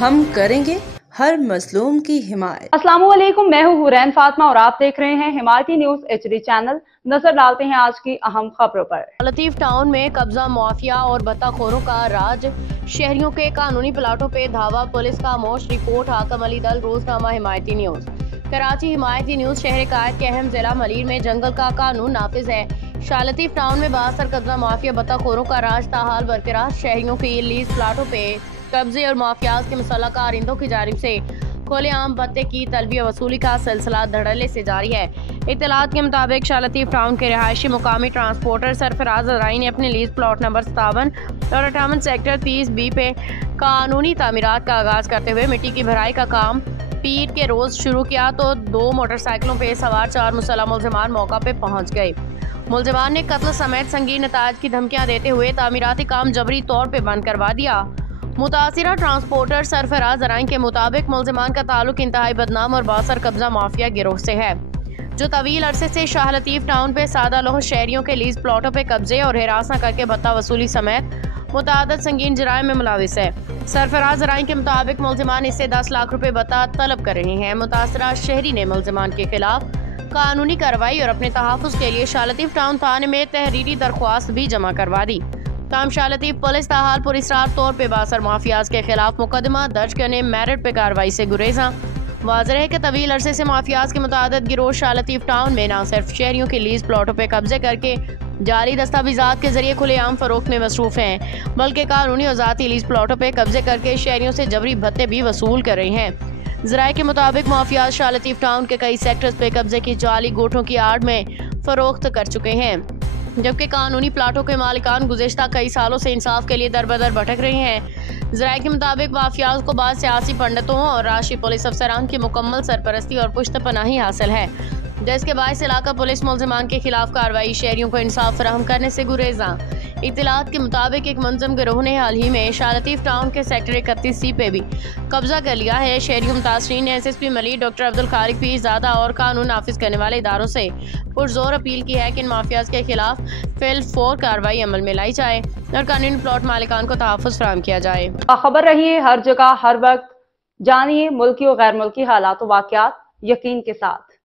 हम करेंगे हर मजलूम की हिमायत। अस्सलाम वालेकुम, मैं हूँ हुरैन फातिमा और आप देख रहे हैं हिमायती न्यूज HD चैनल। नजर डालते हैं आज की अहम खबरों पर। लतीफ टाउन में कब्जा माफिया और भत्ताखोरों का राज, शहरियों के कानूनी प्लाटों पे धावा, पुलिस का मोश, रिपोर्ट हाकम अली दल, रोजनामा हिमायती न्यूज। कराची हिमायती न्यूज शहर कायद के अहम जिला मलीर में जंगल का कानून नाफिज है। शालतीफ टाउन में बासर कब्जा माफिया भत्ताखोरों का राज ताहाल बरकरार, शहरियों की लीज प्लाटों पे कब्जे और माफियाज के मुसल्लह कारिंदों की जानिब से खुलेआम भत्ते की तलबी वसूली का सिलसिला धड़ल्ले से जारी है। इत्तलात के मुताबिक शालतीफ टाउन के रिहायशी मुकामी ट्रांसपोर्टर सरफराज अजराई ने अपने लीज प्लॉट नंबर 57 और 58 सेक्टर 30B पे कानूनी तामीरात का आगाज करते हुए मिट्टी की भराई का काम पीर के रोज शुरू किया तो 2 मोटरसाइकिलों पे सवार 4 मुसल्लह मुल्जिमान मौका पे पहुंच गए। मुल्जिमान ने कत्ल समेत संगीन नताज की धमकियां देते हुए तामीराती काम जबरी तौर पे बंद करवा दिया। मुतासिरा ट्रांसपोर्टर सरफराज अराइन के मुताबिक मुल्जिमान का ताल्लुक इंतहाई बदनाम और बासर कब्जा माफिया गिरोह से है, जो तवील अरसे से शाह लतीफ टाउन पे सादा लोह शहरियों के लीज प्लॉटों पे कब्जे और हिरासा करके भत्ता वसूली समेत मुतादद संगीन जराइम में मुलविस है। सरफराज अराइन के मुताबिक मुल्जिमान इससे 10 लाख रुपए भत्ता तलब कर रहे हैं। मुतासरा शहरी ने मुल्जिमान के खिलाफ कानूनी कार्रवाई और अपने तहफ़्फ़ुज़ के लिए शाह लतीफ टाउन थाने में तहरीरी दरख्वास्त भी जमा करवा दी। ताम शाह लतीफ पुलिस ताहाल पुरस्रार तौर पे बासर माफियाज के खिलाफ मुकदमा दर्ज करने मेरिट पे कार्रवाई से गुरेजा। वाज़ेह है कि तवील अरसे से माफियाज के मुतादिद गिरोह शाह लतीफ टाउन में न सिर्फ शहरियों के लीज प्लॉटों पे कब्जे करके जाली दस्तावेजात के जरिए खुलेआम फरोख्त में मसरूफ हैं, बल्कि कानूनी और ज़ाती लीज प्लॉटों पे कब्जे करके शहरियों से जबरी भत्ते भी वसूल कर रहे हैं। ज़राए के मुताबिक माफियाज शाह लतीफ टाउन के कई सेक्टर्स पे कब्जे की जाली गोठों की आड़ में फरोख्त कर चुके हैं, जबकि कानूनी प्लाटों के मालिकान गुज़िश्ता कई सालों से इंसाफ के लिए दरबदर भटक रहे हैं। ज़राए के मुताबिक माफियाज को बाद सियासी पंडितों और राशि पुलिस अफसरान की मुकम्मल सरपरस्ती और पुश्त पनाही हासिल है, जिसके बायस इलाका पुलिस मुल्जिमान के खिलाफ कार्रवाई शहरियों को इंसाफ फराहम करने से गुरेजा। इत्तलात के मुताबिक एक मुंज़म गिरोह ने हाल ही में शाह लतीफ टाउन के सेक्टर 31C पे भी कब्जा कर लिया है। शहरी मुतासरीन ने SSP मलिक डॉक्टर अब्दुल खालिक पीरज़ादा और कानून नाफिज करने वाले इदारों से पुरजोर अपील की है कि इन माफियाज के खिलाफ फिल फौर कार्रवाई अमल में लाई जाए और कानूनी प्लॉट मालिकान को तहफ़्फ़ुज़ फराहम किया जाए। खबर रहिए हर जगह हर वक्त, जानिए मुल्की और गैर मुल्की हालात व वाक़यात यकीन के साथ।